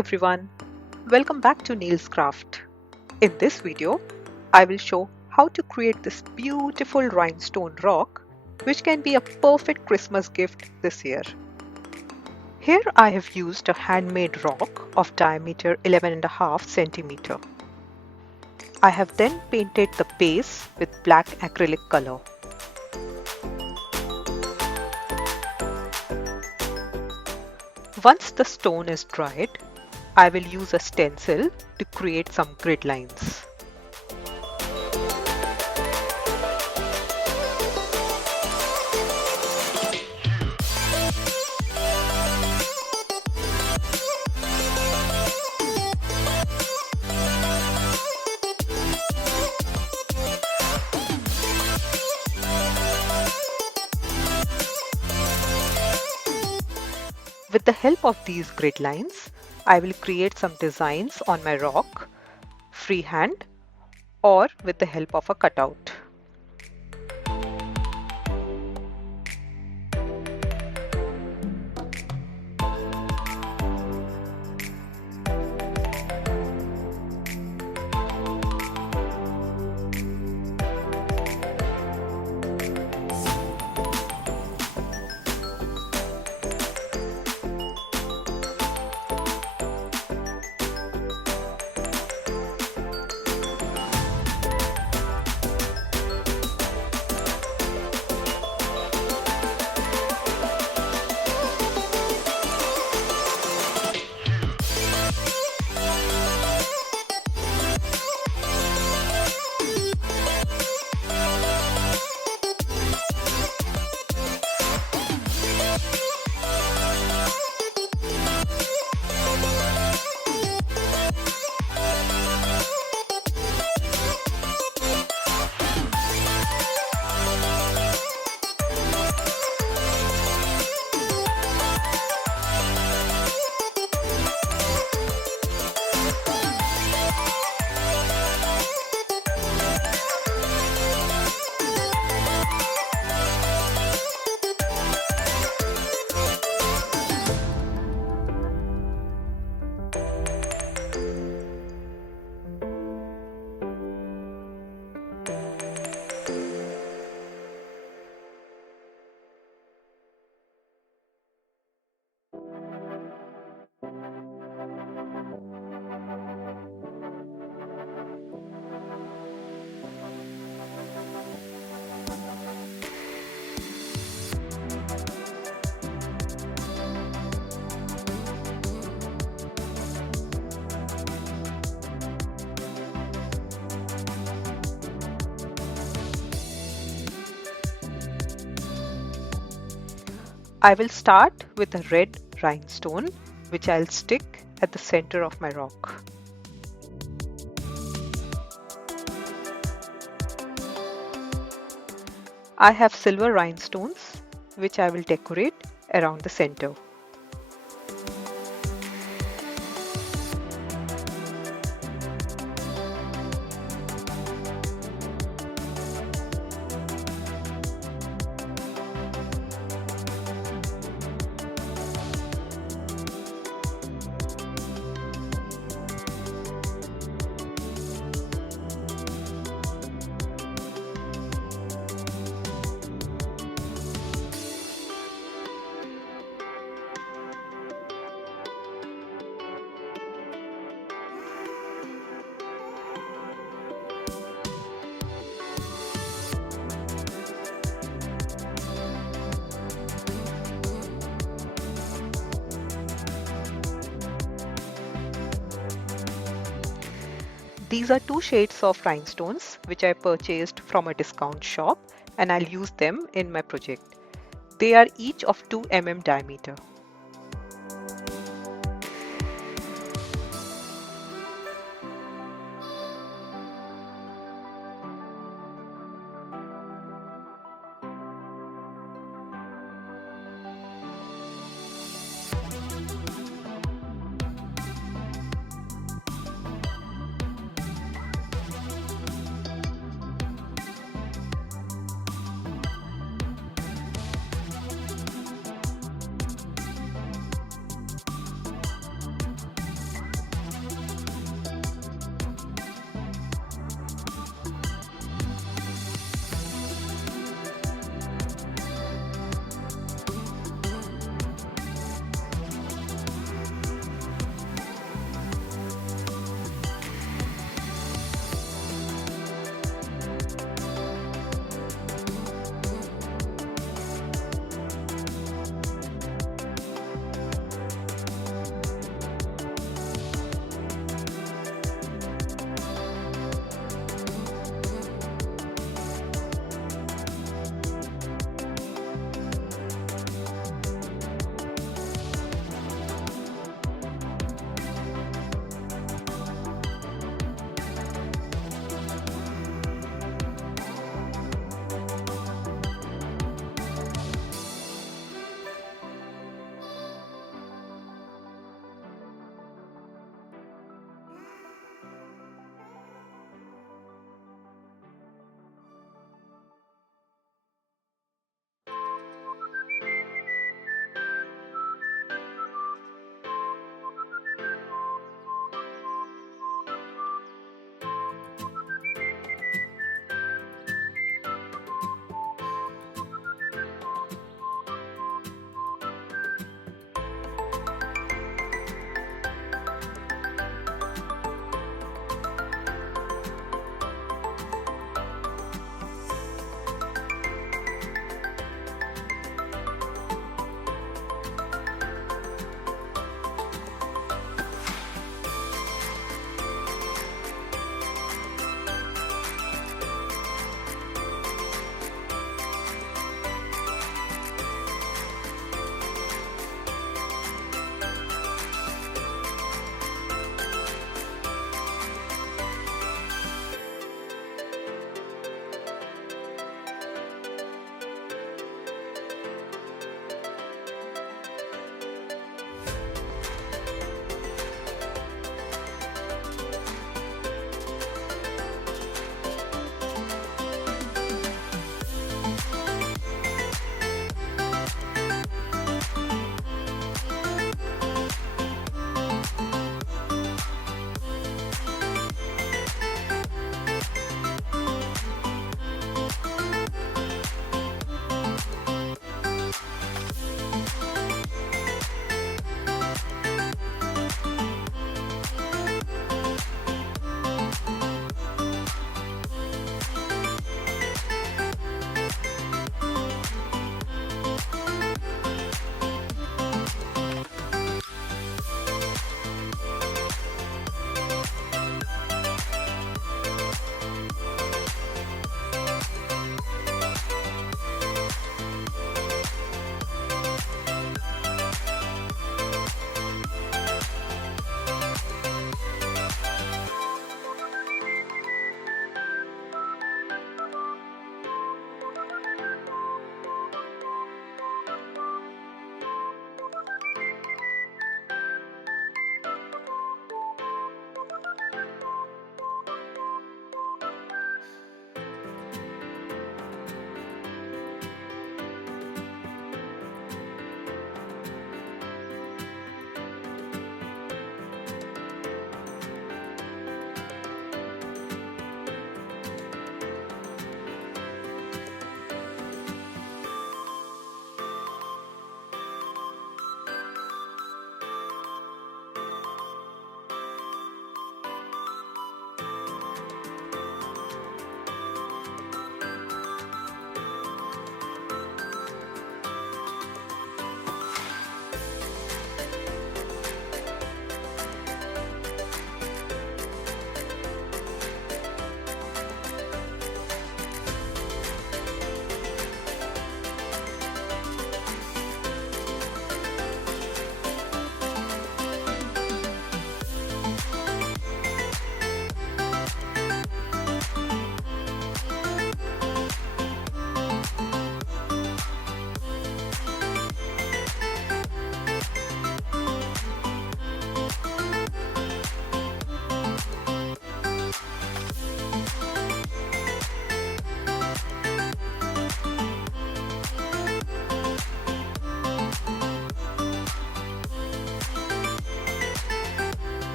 everyone, welcome back to Neelz Craftz. In this video, I will show how to create this beautiful rhinestone rock which can be a perfect Christmas gift this year. Here I have used a handmade rock of diameter 11.5 centimeter. I have then painted the base with black acrylic color. Once the stone is dried, I will use a stencil to create some grid lines. With the help of these grid lines, I will create some designs on my rock, freehand or with the help of a cutout. I will start with a red rhinestone which I'll stick at the center of my rock. I have silver rhinestones which I will decorate around the center. These are two shades of rhinestones which I purchased from a discount shop and I'll use them in my project. They are each of 2 mm diameter.